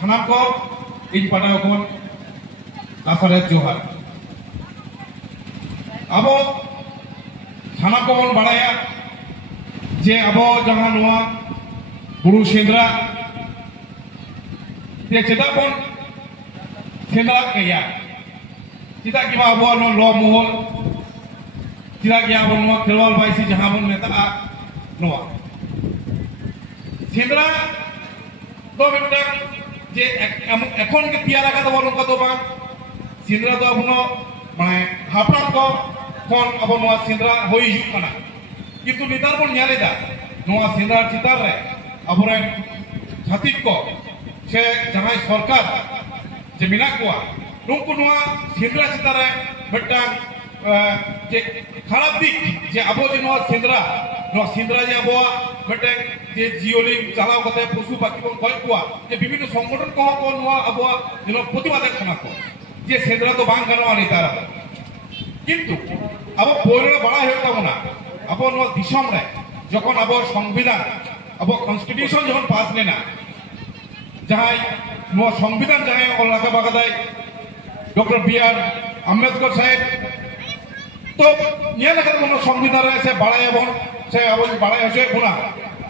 सानाम को इन पाटा को आसारे जोहार अब सानाम को बन बाड़ाया जे अब जहां नुआ बुरु सेंद्रा जे चेदा बन सेंद्रा गया चेदा कि अब लो मोहल चेदा कि अब नुआ खेलवाल बाइसी जहां बन मेता नुआ सेंद्रा तो मिट्टा जे एखन के तियारा का तो बोलूं का तो बांग सेंद्रा तो अपनो माने हापराम को कौन अब नुआ सेंद्रा होई हिजुग कना किंतु नितार बन ᱧᱮᱞᱮᱫᱟ नुआ सेंद्रा चितार रे अबरेन छातिक को से जहां सरकार जे मिना कोआ नुकु नुआ सेंद्रा चितार रे मिटांग जे खराब दिक जे अबो जे नुआ सेंद्रा जे अबो मिटांग जे जियोली चालाव कते पशु पाखी बन गय कोआ जे विभिन्न संगठन को नुआ अबो जेनो प्रतिबाद खाना को जे सेंद्रा तो बांग गनो नितार किंतु अब पोयरा बड़ा होय ताबोना अब नुआ दिसम रे जखन अब संविधान अब कन्स्टिट्यूशन जखन पास लेना जहां नुआ संविधान जहां अल्लाह बागादाय डॉक्टर बी.आर. आम्बेडकर साहेब तो ये लगा नुआ संविधान रे से बड़ाय बन से अब बड़ाय होसे गुना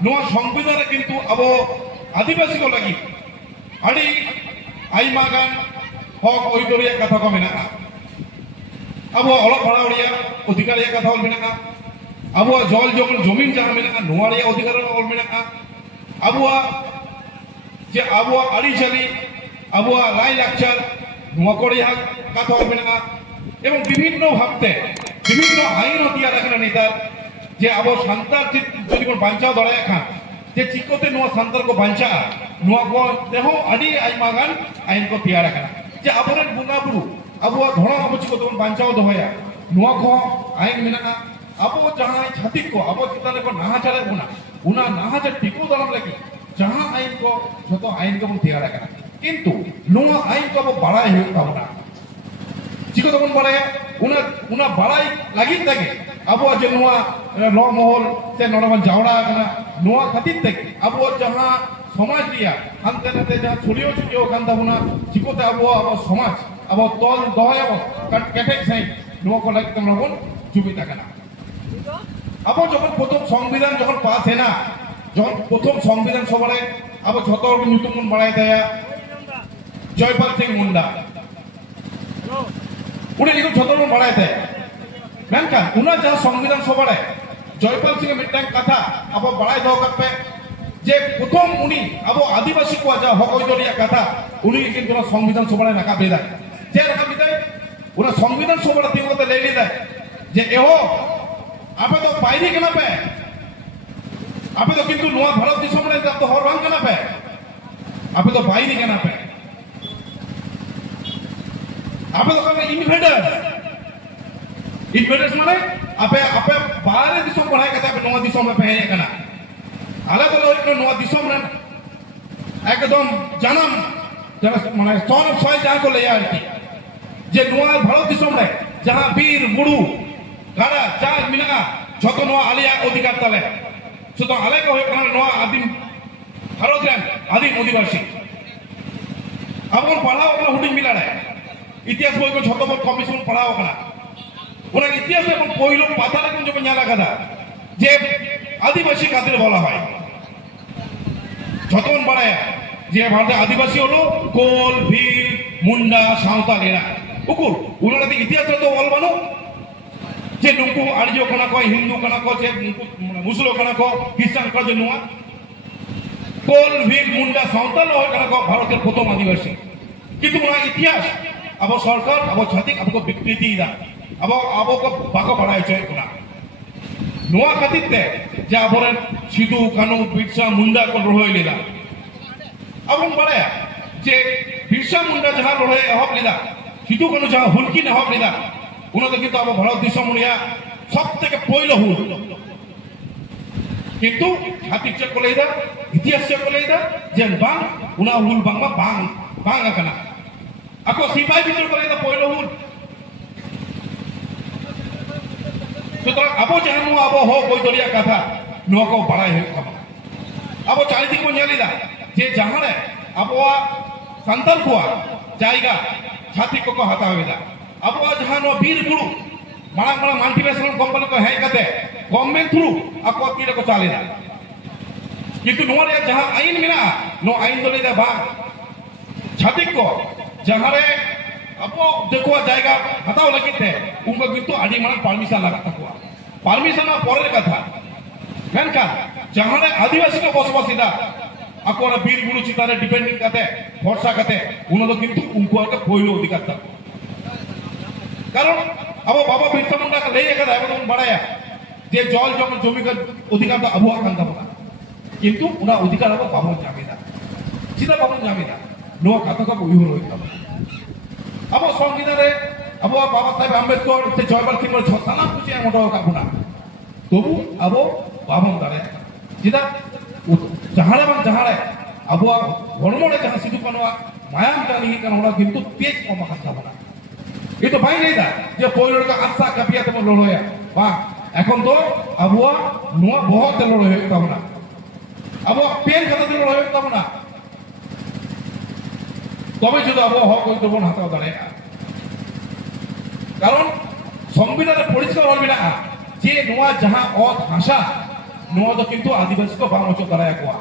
नुआ संविधान रे किंतु अब आदिवासी को लगी अड़ी आईमा गान हक ओइदरिया कथा को मेना अब ओला पढ़ावड़िया अधिकारिया कथा को मेना अब जल जगन जमीन जहां मेना नुआरिया अधिकार को मेना अब जे अब आड़ी चली अब लाई लाचार नुआकोड़िया कथा को मेना एवं विभिन्न भावते विभिन्न आईन दिया रखना नेतार जे अब सांतार जदि को बांचाव दड़ाया खान जे चिकोते नुआ सांतार को बांचा नुआ को देहो आड़ी आईमा गान आईन को तैयार रखना जे अबरेन बुंगा बुरु अब धोना अब चिकोते को बांचाव दोया नुआ को आईन मेना अब जहां छातिक को अब चितारे को नाहाचारे बुना उना नाहाचार टिको दरम लगी जहां आईन को जतो आईन को तैयार रखना किंतु नुआ आईन को अब बड़ाई हो ताबना चिको तबन बड़ाया उना बड़ाई लगी तके अब जे नुआ लो मोहल से नोडमन जावड़ा कना नुआ खातिर तके अब जहां समाज लिया हनते नते जहां छुड़ियो कान ताबना चिकोते अब समाज अब तोल दोया केटेक सही नुआ को लगी तमन जुबिता कना अब जखन प्रथम संविधान जखन पास है ना जखन प्रथम संविधान सभा अब छतो नुतुम बड़ाई दया जयपाल सिंह मुंडा उन्हें जो छतो बड़ाई दे मेनका उना जहां संविधान सभा जयपाल सिंह मिटन कथा अब बड़ाई दो करते जे प्रथम उनी अब आदिवासी को जा हकइदरिया कथा उनी किंतु संविधान सभा नाका बेदा जे नाका बेदा उना संविधान सभा तिंगोते लेली दे जे एहो आपे तो पाइरी कना पे आपे तो किंतु नुआ भारत दिसम रे तो हर बांग कना पे आपे तो पाइरी कना पे आपे तो कना इन्वेडर्स माने आपे बाहर दिसम पढ़ाई कते आपे नुआ दिसम रे पे हे कना आला तो लो नुआ दिसम रे एकदम जन्म माने सोन सोय जहां को ले आती जे नुआ भारत दिसम रे जहां वीर बुडू गाड़ा चार मिना छतो नो आलिया अधिकार तले छतो आले को होय नो आदिम भारत रे आदिम आदिवासी अब पढ़ाओ कना हुडिंग मिला रे इतिहास बोई को छतो पर कमिशन पढ़ाओ कना ओना इतिहास में पहिलो पाता रे जो ᱧᱮᱞ आकादा जे आदिवासी खातिर बोला হয় छतो बड़ाया जे भारत आदिवासी हलो कोल भील मुंडा सावताल एरा उकुर उनारा इतिहास तो ऑल बानो जे नुकु आर्यो कना को हिंदू कना को जे मुसलो कना को क्रिश्चियन को जे नुआ कोल भील मुंडा सावताल हो कना को भारत के प्रथम आदिवासी किंतु ना इतिहास अब सरकार अब छातिक अब को विकृति दा अब को बाको बढ़ाई छै कोना नुआ खातिर ते जे अबरेन सिधु कानू बिरसा मुंडा को रोहय लेला अब हम बड़ाया जे बिरसा मुंडा जहां रोहय हक लेला सिधु कानू जहां हुलकी न हक लेला उन्होंने किंतु अब भारत दिसम मुनिया सब तक पहिलो हुल किंतु छातिक चेक को लेदा इतिहास चेक को लेदा जेन बांग उना हुल बांग बांग कना ako सिपाही भीतर को लेदा पहिलो हुल तो अब जहां अब हो कोई दरिया कथा ᱱᱚᱣᱟ ᱠᱚ ᱵᱟᱲᱟᱭ ᱦᱩᱭᱩᱜ ᱛᱟᱵᱚᱱᱟ ᱟᱵᱚ ᱪᱟরিদিকে ᱵᱚᱱ ᱧᱮᱞ ᱮᱫᱟ ᱡᱮ ᱡᱟᱦᱟᱸᱨᱮ ᱟᱵᱚᱣᱟᱜ ᱥᱟᱱᱛᱟᱲ ᱠᱚᱣᱟᱜ ᱡᱟᱭᱜᱟ ᱪᱷᱟᱹᱛᱤᱠ ᱠᱚᱠᱚ ᱦᱟᱛᱟᱣ ᱮᱫᱟ ᱟᱵᱚᱣᱟᱜ ᱡᱟᱦᱟᱸ ᱱᱚᱣᱟ ᱵᱤᱨ ᱵᱩᱨᱩ ᱢᱟᱲᱟᱝ ᱢᱟᱲᱟᱝ ᱢᱟল্ᱴᱤᱱᱮᱥᱱᱟᱞ কোম্পানি ᱠᱚ ᱦᱮᱡ ᱠᱟᱛᱮ গভর্নমেন্ট থ্রু ᱟᱠᱚᱣᱟᱜ ᱛᱤ ᱨᱮᱠᱚ ᱪᱟᱞ ᱮᱫᱟ কিন্তু ᱱᱚᱣᱟ ᱨᱮᱭᱟᱜ ᱡᱟᱦᱟᱸ ᱟইন ᱢᱮᱱᱟᱜᱼᱟ ᱱᱚᱣᱟ ᱟইন ᱫᱚ ᱞᱟᱹᱭᱫᱟ ᱵᱟᱝ ᱪᱷᱟᱹᱛᱤᱠ ᱠᱚ ᱡᱟᱦᱟᱸᱨᱮ ᱟᱵᱚ ᱫᱤᱠᱩᱣᱟᱜ ᱡᱟᱭᱜᱟ ᱦᱟᱛᱟᱣ ᱞᱟᱹᱜᱤᱫ ᱛᱮ ᱩᱱᱠᱩ ᱠᱤᱱᱛᱩ ᱟᱹᱰᱤ ᱢᱟᱨᱟᱝ ᱯᱟᱨমিশন ᱞᱟᱜᱟᱜ ᱛᱟᱠᱚᱣᱟ ᱯᱟᱨমিশন ᱢᱟ ᱯᱚᱨᱮর কথা ᱢᱮᱱᱠᱷᱟᱱ ᱡᱟᱦᱟᱸᱨᱮ ᱟᱹᱫᱤᱵᱟᱹᱥᱤ ᱠᱚ ᱵᱚᱥᱚᱵᱟᱥ ᱮᱫᱟ ᱟᱠᱚᱣᱟᱜ ᱵᱤᱨ ᱵᱩᱨᱩ ᱪᱮᱛᱟᱱ ᱨᱮ ᱰᱤᱯᱮন্ডিং ᱠᱟᱛᱮ ᱵᱷᱚᱨᱥᱟ ᱠᱟᱛᱮ ᱩᱱᱟᱹ ᱫᱚ ᱠᱤᱱᱛᱩ ᱩᱱᱠᱩᱣᱟᱜ ᱯᱳᱭᱞᱳ ᱚধিকার ᱛᱟᱠᱚ কারণ আবো বাবা বিরসা মুন্ডা লই আকাদা এবং বাড়ায়া যে জল জমির অধিকার তো আবহাওয়া কান তাবো কিন্তু ওনা অধিকার আবো বাবন জামিদা চিদা বাবন জামিদা নো কথা কা উইহর হই তাবো আবো সংবিধানে আবো বাবা সাহেব আম্বেদকর সে জয়পাল সিং এর সানাম কিছু এমন কাবুনা তবু আবো বাবন দাঁড়ে চিদা যাহারে বাং যাহারে আবো হরমোনে যাহা সিধু কানোয়া মায়াম জানি কারণ ওরা কিন্তু তেজ কমা খাতা না itu baik nih যে পয়লোর কা আশা কাপিয়া তেমন লড়য়া বা এখন তো আবুয়া নোয়া বহুত লড় হয়ে যাব না আবুয়া পেন খাতা দিল লড় হয়ে যাব না তবে যদি আবুয়া হক হইতো বন হাতাও দাঁড়ায় কারণ সংবিধানে পরিষ্কার বলবি না যে নোয়া যাহা অত ভাষা নোয়া তো কিন্তু আদিবাসী কো বাম হচ্ছে দাঁড়ায় কোয়া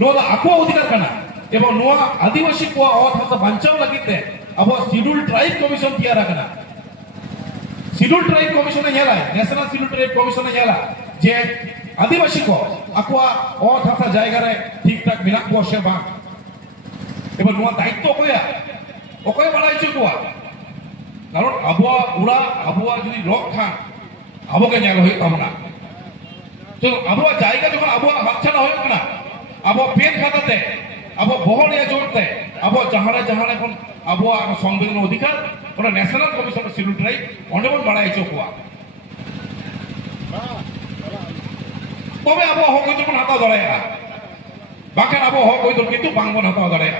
নোয়া তো আকো অধিকার কানা এবং নোয়া আদিবাসী কো অত ভাষা বাঞ্চাও লাগিতে अब शिड्यूल ट्राइब कमीशन किया रखना शिड्यूल ट्राइब कमीशन हेला नेशनल शिड्यूल ट्राइब कमीशन हेला जे आदिवासी को अकवा और थासा जायगा रे ठीक ठाक मिना को से बा एबा नुवा दायित्व कोया ओकय बाड़ाय चुकुआ कारण अबुआ उड़ा अबुआ যদি রক খান আবকে নেল হই কামনা তো আবুয়া জায়গা যখন আবুয়া হাতছাড়া হই না আবু পেন খাতাতে আবু বহলিয়া জোরতে আবু জাহারে জাহারে এখন আবহাওয়া সংবিধান অধিকার ওরা ন্যাশনাল কমিশন শিডিউল ট্রাইব অনেকক্ষণ বাড়াই চোখা তবে আবহাওয়া হক হয়তো হাতাও দাঁড়ায় বাকেন আবহাওয়া হক হয়তো কিন্তু বাংবন হাতাও দাঁড়ায়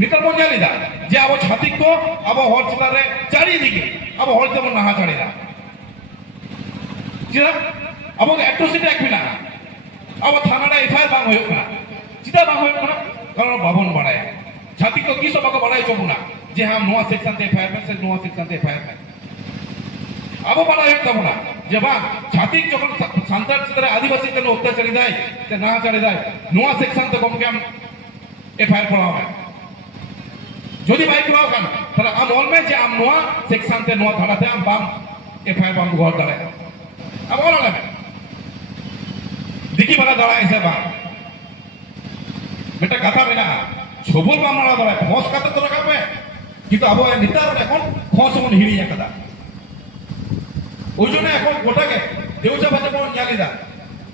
নিতার মন জানি দা যে আবো ছাতিক কো আবো হর চিলারে চারিদিকে আবো হর যেমন নাহা চাড়িরা চিরা আবো অ্যাট্রোসিটি একবি না আবো থানাটা এফআইআর বাং হয়ে না চিতা বাং হয়ে না কারণ বাবন বাড়ায় छाती को किस बात को बढ़ाई चुना जे हम नोआ सेक्शन ते एफआईआर में से नोआ सेक्शन ते एफआईआर में अब बढ़ाई तब ना जे बा छाती যখন संतान चित्रे आदिवासी के अत्याचारी दाय ते ना चारी दाय नोआ सेक्शन ते कम के हम एफआईआर पड़ा है যদি ভাই করাও কেন তাহলে আম অলমে যে আম নোয়া সেকশন তে নোয়া ধারাতে আম বাম এফআইআর বাম ঘর দাঁড়ায় আম অলমে দেখি বালা দাঁড়ায় এসে বাম বেটা কথা বিনা ছবল মামলা দাঁড়ায় খস কাতে তো রাখাবে কিন্তু আবো নেতার এখন খস মন হিড়িয়া কথা ওই জন্য এখন গোটাকে দেউচা বাজে মন জানিদা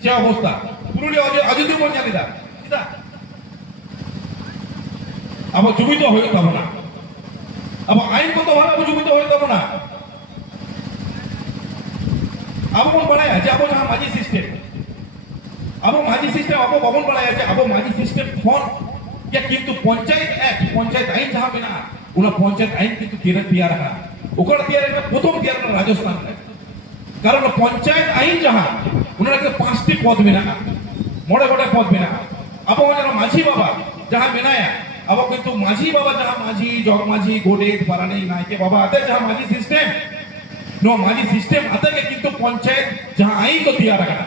যে অবস্থা পুরুলিয়া অযোধ্যা মন জানিদা কিতা আবো জুবিত হয়ে যাব না আবো আইনগত ভাবে জুবিত হয়ে যাব না আবো মন বলায় যে আবো যাহা মাঝি সিস্টেম আবো মাঝি সিস্টেম আবো ভবন বলায় যে আবো মাঝি সিস্টেম ফোন या किंतु पंचायत एक्ट पंचायत आईन जहां बिना उना पंचायत आईन किंतु दिया रहा ओकर दिया रहा प्रथम दिया रहा राजस्थान में कारण पंचायत आईन जहां उना के 5टी पद बिना मोड़े मोड़े पद बिना अब जरा माझी बाबा जहां बिनाया अब किंतु माझी बाबा जहां माझी जग माझी गोडेत पारानी नायके बाबा आते जहां माझी सिस्टम नो माझी सिस्टम आते के किंतु पंचायत जहां आईन को दिया रहा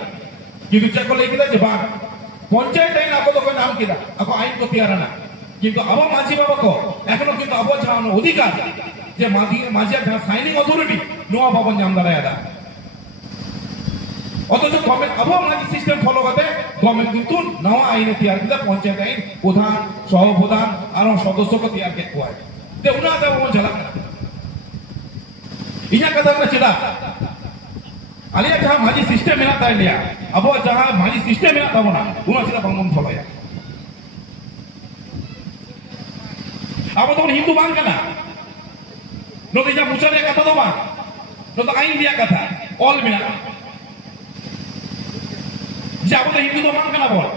किंतु चेक को लेके जे बा पंचायत आईन आपको तो कोई नाम किया आपको आईन को तैयार ना किंतु अब माझी बाबा को एखनो किंतु अब जहां अधिकार जे माझी जहां साइनिंग अथॉरिटी নোয়া ভবন জামদারা আদা অথচ গভর্নমেন্ট अब माझी সিস্টেম ফলো করতে গভর্নমেন্ট কিন্তু নয়া আইন তৈরি কিলা পঞ্চায়েত আইন প্রধান সহপ্রধান আর সদস্যকে তৈরি কে কোয়া তে উনা দা वो झलक इया कथा ना चिदा आलिया जहां माझी सिस्टम मेना ताई लिया अब जहां माझी सिस्टम मेना तब ना उना चिदा बांगम फलोया अब तो हिंदू बांग कना नो तो जा मुचारे कथा तो बांग नो तो आईन दिया कथा ऑल मेना जा अब तो हिंदू तो बांग कना बोल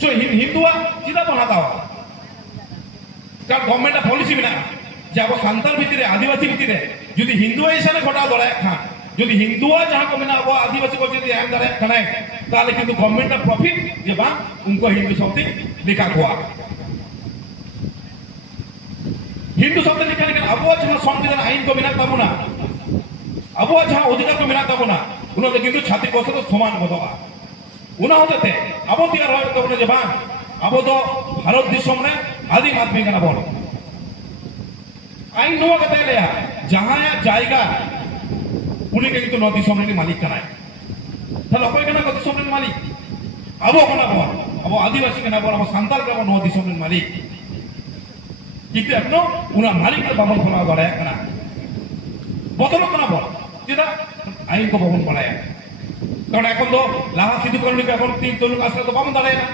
जो हिंदुआ चिदा बनाता हो কারণ গভর্নমেন্ট পলিসি মেনা যে আবো সান্তাল ভিতরে আদিবাসী ভিতরে যদি হিন্দু হিসাবে ঘটা দড়ায় খান যদি হিন্দুয়া जहां को मेना अब आदिवासी को যদি एम दारे कने ताले किंतु गवर्नमेंट का प्रॉफिट जे बा उनको हिंदू शब्द लिखा हुआ हिंदू शब्द लिखा लेकिन अब जहां संविधान आईन को मेना तबना अब जहां अधिकार को मेना तबना उन्होंने किंतु छाती को तो समान बदवा उना होते थे अब तैयार हो तो जे बा अब तो भारत दिसम ने आदिम आदमी कना बोल आईन नो कते लेया जहां जायगा उन्हीं के किंतु नदी सोमने मालिक कना তাহলে অকয় কেন নদী সোমনের মালিক আবো কোনা বল আবো আদিবাসী কেনা বল আবো সান্তাল কেন নদী সোমনের মালিক কিন্তু এখনো উনা মালিককে বামন খোলা গড়ায় কেনা বদল কেনা বল যেটা আইন কো বামন বলায় কারণ এখন তো লাহা সিদ্ধ করলে এখন তিন তলুক আসলে তো বামন দাঁড়ায় না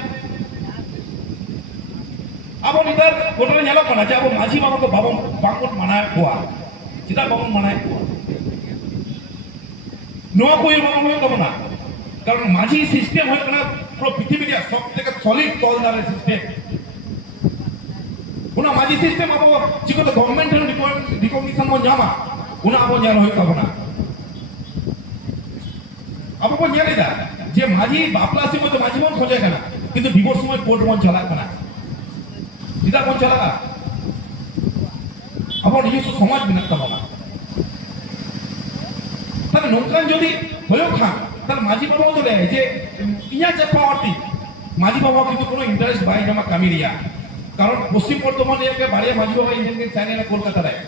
আবো নিদার কোটরে নেলো কেনা যে আবো মাঝি বাবাকে বামন বামন মানায় কোয়া যেটা বামন মানায় কোয়া নোয়া কই বামন হয়ে তবে না কারণ মাঝি সিস্টেম হয় না পুরো পৃথিবীতে সব থেকে সলিড তলদারের সিস্টেম উনা মাঝি সিস্টেম আবো চিকো তো গভর্নমেন্টের রিকগনিশন মো জামা উনা আবো জান হয় তবে না আবো কো জানে দা যে মাঝি বাপলা সিমো তো মাঝি মন খোঁজে কেনা কিন্তু ডিভোর্স সময় কোর্ট মন চালা কেনা যেটা মন চালা আবো নিজস্ব সমাজ বিনাশ তবে তাহলে নৌকান যদি হয়েও খান তাহলে মাঝি বাবাও তো দেয় যে ইয়া যে পাওয়ারটি মাঝি বাবা কিন্তু কোনো ইন্টারেস্ট বাই জমা কামিরিয়া কারণ পশ্চিম বর্ধমান এলাকায় বাড়িয়া মাঝি বাবা ইন্ডিয়ান চ্যানেলে কলকাতায়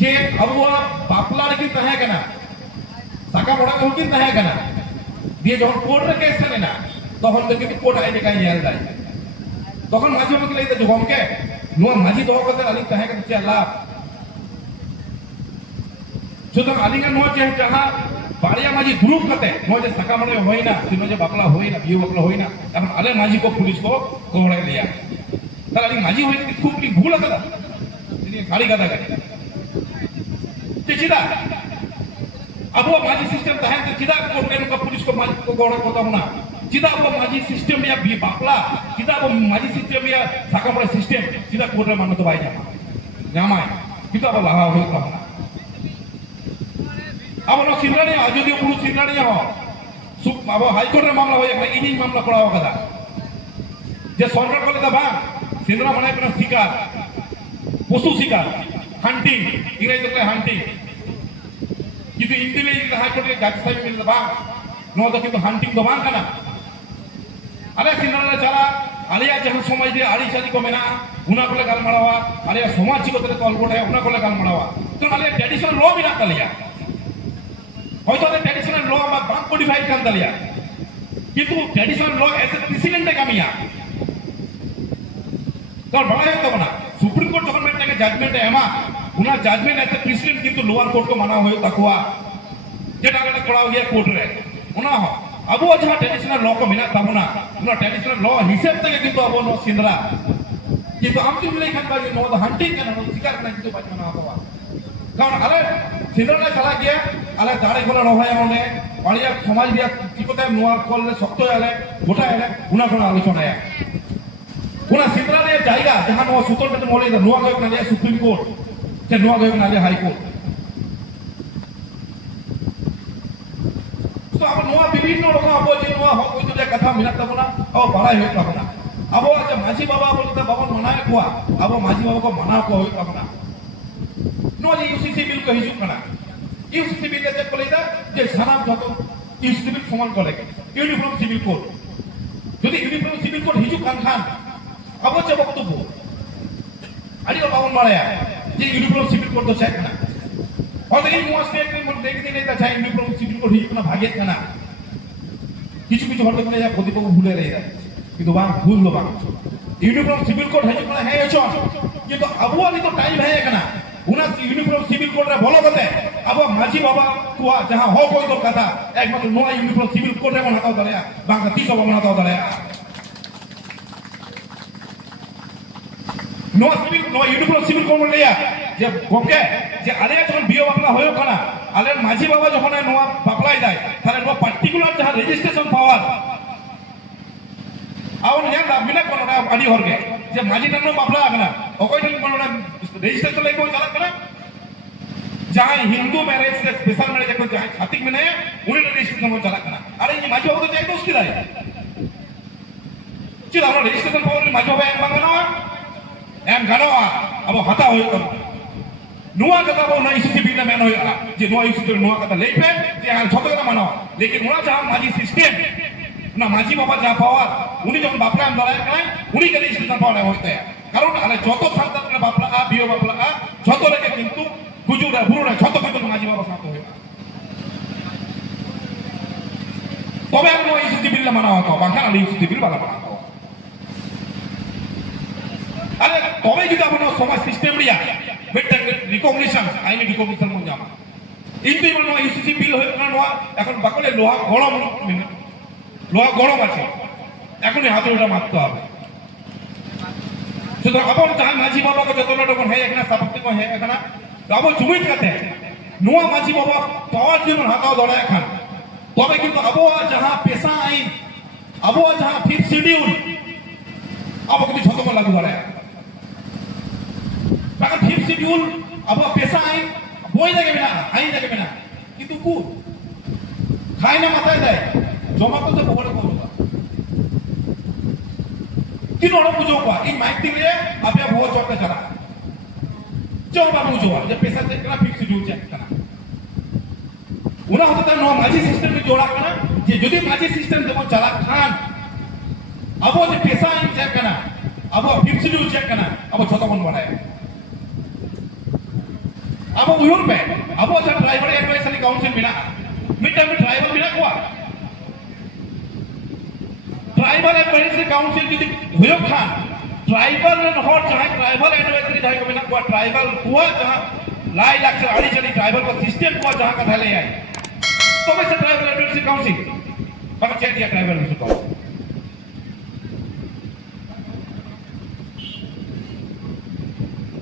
যে আবহাওয়া বাপলার কিন্তু হ্যাঁ কেনা টাকা বড়া কেউ কিন্তু হ্যাঁ কেনা দিয়ে যখন কোর্টের কেস থাকে না তখন তো কিন্তু কোর্ট আইনে কাই নিয়ে দেয় তখন মাঝি বাবাকে লেগে যে গমকে নোয়া মাঝি দহ করতে আলিক হ্যাঁ কেন লাভ সুতরাং আলিঙ্গা নোয়া যে যাহা বাড়িয়া মাঝি দুরুপ করতে নোয়া যে সাকা মনে হয় না তিনো যে বাপলা হয় না বিয়ে বাপলা হয় না এখন আলে মাঝি को पुलिस को कोहड़ाय लिया তাহলে আলি মাঝি হয়ে খুব কি ভুল আছে তিনি গাড়ি গাদা গাড়ি চিদা আবো মাঝি সিস্টেম তাহেন চিদা কোর্টে কা पुलिस को माझी को कोहड़ा কথা না চিদা আবো মাঝি সিস্টেম ইয়া বি বাপলা চিদা আবো মাঝি সিস্টেম ইয়া সাকা মনে সিস্টেম চিদা কোর্টে মানো তো ভাই জামাই কিন্তু আবো লাগা হয়ে কথা अब नो सिंद्राणी अयोध्या पुरु सिंद्राणी हो सुप अब हाईकोर्ट रे मामला होय एक इनिंग मामला पड़ा होगा जे सरकार बोले दा बा सिंद्रा मने कोनो शिकार पशु शिकार हंटिंग इंग्रेजी में हंटिंग किंतु इंडिले हाईकोर्ट रे जज साहब मिल बा नो तो किंतु हंटिंग तो बांग कना अरे सिंद्रा चला आलिया जहां समाज दे आड़ी चाली को मेना उना कोले गाल मड़ावा आलिया समाज को तले तल कोटे उना कोले गाल मड़ावा तो आलिया ट्रेडिशनल लॉ बिना तलिया হয়তো ট্র্যাডিশনাল ল বা বাক মডিফাই কান দালিয়া কিন্তু ট্র্যাডিশনাল ল এজ এ প্রেসিডেন্টে কামিয়া কারণ বলা হতো না সুপ্রিম কোর্ট যখন মেটাকে জাজমেন্ট এমা উনা জাজমেন্ট এজ এ প্রেসিডেন্ট কিন্তু লোয়ার কোর্ট को মানা হয় তাকুয়া যেটা এটা করা গিয়া কোর্ট রে উনা হ আবু যা ট্র্যাডিশনাল ল को মেনা তাবনা উনা ট্র্যাডিশনাল ল হিসাব থেকে কিন্তু আবু নো সিন্দ্রা কিন্তু আমতি মিলে খান বাজি নো হান্টিং কেন নো শিকার কেন কিন্তু বাজি না হওয়া কারণ আরে সিন্দ্রা চালা গিয়া আলে দাড়ে কোলা রহায় মনে বাড়িয়া সমাজ দিয়া চিকতে নোয়া করলে শক্ত আলে গোটা আলে উনা কোন আলোচনা উনা সিন্দ্রা রে জায়গা যাহা নোয়া সুতর পেতে মলে নোয়া গয় না লিয়া সুপ্রিম কোর্ট সে নোয়া গয় না লিয়া হাই কোর্ট তো আবার নোয়া বিভিন্ন রকম আবো যে নোয়া হক হইতো যে কথা মিলা তব না ও বাড়াই হই তব না আবো যে মাঝি বাবা বলতে বাবা মানায় কোয়া আবো মাঝি বাবা को মানা को হই তব না नो यूसीसी बिल को हिजू कना यूसीसी बिल के कोलेदा जे सानाम जतो यूसीसी बिल समान करे यूनिफॉर्म सिविल कोड যদি यूनिफॉर्म सिविल कोड हिजू खान खान अब যে বক্তব্য আদি বাবন মারায়া যে यूनिफॉर्म सिविल कोड তো চাই না और এই মুসলিম মন দেখতে নেই তা চাই यूनिफॉर्म सिविल कोड হিজু না ভাগে না কিছু কিছু হতে কোনে যা প্রতিপক্ষ ভুলে রে কিন্তু বাং ভুল লো বাং यूनिफॉर्म सिविल कोड হিজু না হ্যাঁ এছো কিন্তু আবুয়ানি তো টাইম হয়ে গেনা उना यूनिफॉर्म सिविल कोड रे बोलो बते अब माजी बाबा कुआ जहां हो कोई तो कथा एकमात्र नो यूनिफॉर्म सिविल कोड रे बनाता दलिया बांगा 30 बनाता दलिया नो सिविल नो यूनिफॉर्म सिविल कोड लिया जे गोके जे आले যখন বিয়ে বাপলা হয়ো কানা আলে মাঝি বাবা যখন নোয়া বাপলাই যায় তাহলে নো পার্টিকুলার যাহা রেজিস্ট্রেশন পাওয়ার আউন জানা বিনা কোনটা আদি হরগে যে মাঝি টানো বাপলা আগনা অকই টানো কোনটা রেজিস্ট্রেশন লাগবে চালা করে जहां हिंदू मैरिज से स्पेशल मैरिज को जहां छातिक में उन्हीं रजिस्ट्रेशन को चला करना अरे ये माझी बाबू तो जाए दोस्त की दाई चीज हम रजिस्ट्रेशन पावर माझी बाबू एम बांगना एम गानोआ अब हता होय को नुआ कथा बो ना इसी बिना मेन होया जे नुआ इसी नुआ कथा ले पे जे हाल छोटे कथा मानो लेकिन उना जहां माझी सिस्टम ना माझी बाबा जहां पावर उन्हीं जब बापला हम दलाय करे उन्हीं के रजिस्ट्रेशन पावर होते हैं कारण आले जोतो संतान के बापला आ बियो बापला आ जोतो लेके किंतु गुजुरा बुरुरा जोतो किंतु माझी बाबा साथ होया तबे हम नुआ इसी बिल माना होता बांका आले इसी बिल वाला माना अरे तबे যদি আমরা সমাজ সিস্টেম রিয়া বেটা রিকগনিশন আইনি রিকগনিশন মন জামা ইনদি মনো ইসিসি বিল হই না নোয়া এখন বাকলে লোহা গড়ম আছে এখনই হাতুড়িটা মারতে হবে সুতরাং আপন চাই মাঝি বাবা को যতন রকম है এখানে সাপত্তি को है এখানে আবো জুমিত কাতে নোয়া মাঝি বাবা পাওয়ার জন্য হাতাও দড়া এখন তবে কিন্তু আবো যাহা পেশা আইন আবো যাহা ফিক্স শিডিউল আবো কিন্তু ছোট করে লাগু দড়া maka fifth schedule abo pesa ain boy lage bina ain lage bina kintu ku khai na matay jay joma ko se bogore ko kin oro pujo ko in mic diye apya bho chorte chara joma pujo je pesa check kara fifth schedule check kara una hote no maji system में जोड़ा करना जे यदि माजी system जब चला Khan abo je pesa ain check करना abo fifth schedule check करना abo छोटा बन बनाए अब उयुर पे अब अच्छा ड्राइवर एडवाइजरी काउंसिल बिना मिड टाइम ड्राइवर बिना कोआ ड्राइवर एडवाइजरी काउंसिल यदि हुयो खान ड्राइवर ने हॉट जहां ड्राइवर एडवाइजरी जाय को बिना कोआ ड्राइवर हुआ जहां लाई लाख आड़ी चली ड्राइवर को सिस्टम को जहां का ले आई तो वैसे ड्राइवर एडवाइजरी काउंसिल मगर चेक दिया ड्राइवर ने को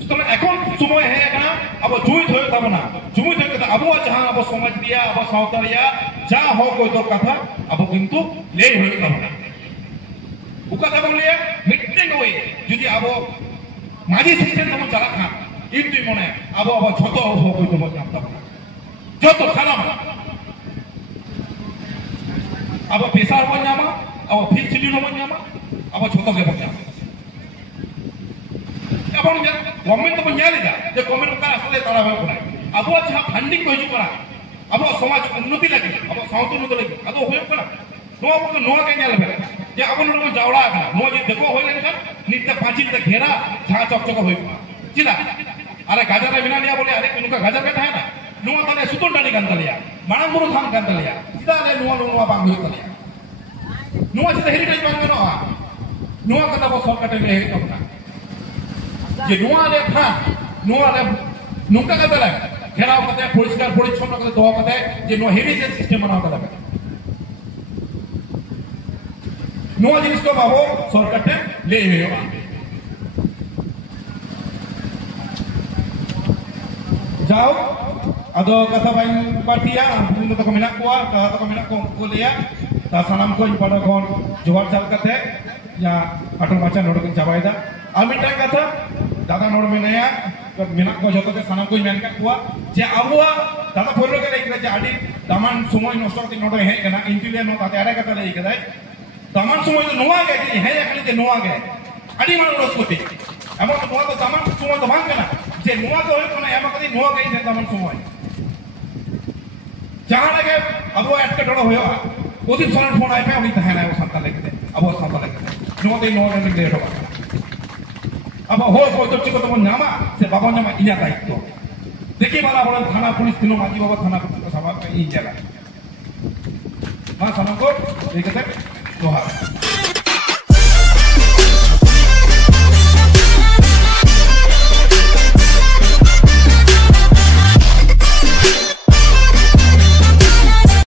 तो এখন সময় है এখানে अब जुमित होय तब ना जुमित होय अब जहां अब समाज दिया अब सावतारिया जा हो कोई तो कथा अब किंतु ले होय तब ना उकथा बोलिए मीटिंग होय যদি अब माजी सिस्टम हम चला खा इतु मने अब छोटो हो कोई तो तब ना যত সালাম अब पैसा हो जामा अब फिक्स शिड्यूल हो जामा अब छोटो के बचा अब गवर्नमेंट तो nyali da je government ka asle tara hoy pora abo jha funding ko hiju kara abo samaj unnoti lagi abo sauth unnoti lagi ado hoy pora no abo no ke nyal be je abo no jawla kana no je dekho hoy len kan nitte pachi te ghera jha chok chok hoy pora chila are gajar re bina liya bole are unuka gajar ka hai na no tane sutun tani kan taliya manamburu tham kan taliya sida le no bang hoy taliya no je heritage bang no kata bo sorkate le he tokna যে নোয়ালে থাক নোয়ালে নুকা কাদা লাগে ঘেরাও কাদা পরিষ্কার পরিচ্ছন্ন কাদা দোয়া কাদা যে নো হেরিটেজ সিস্টেম বানাও কাদা নোয়া জিনিস তো বাবু সরকারতে লে হইবা যাও আদো কথা বাইন পাটিয়া বিভিন্ন তো মেনা কোয়া তা তো মেনা ko liya ta sanam ko ipada kon jowar jal kate ya ato bacha nodokin chabaida ami ta kata दादा नोड में नया मिना को जतो के साना कोई मेन का कुआ जे आबुआ दादा पोरो के लेके जे आडी दमन समय नष्ट करते नोड है कना इंटिलियर नो ताते आरे कता लेके दाई दमन समय तो नोआ के जे है एकले जे नोआ के आडी मान रोस्कोती एमो नोआ तो दमन समय तो भांग कना जे नोआ तो होय कोना एमो कदी नोआ के जे दमन समय जहां लगे अबो एटके डोडो होयो ओदी सलन फोन आइ पे उनी तहना वो संता लेके दे अबो संता लेके नोआ ते नोआ के ले डोबा अब हो तो चिको तो नामा से बाबा नामा इना दायित्व देखिए वाला बोलन थाना पुलिस तीनों माजी बाबा थाना पुलिस सभा में इन जला मां सनकोट देखते जोहार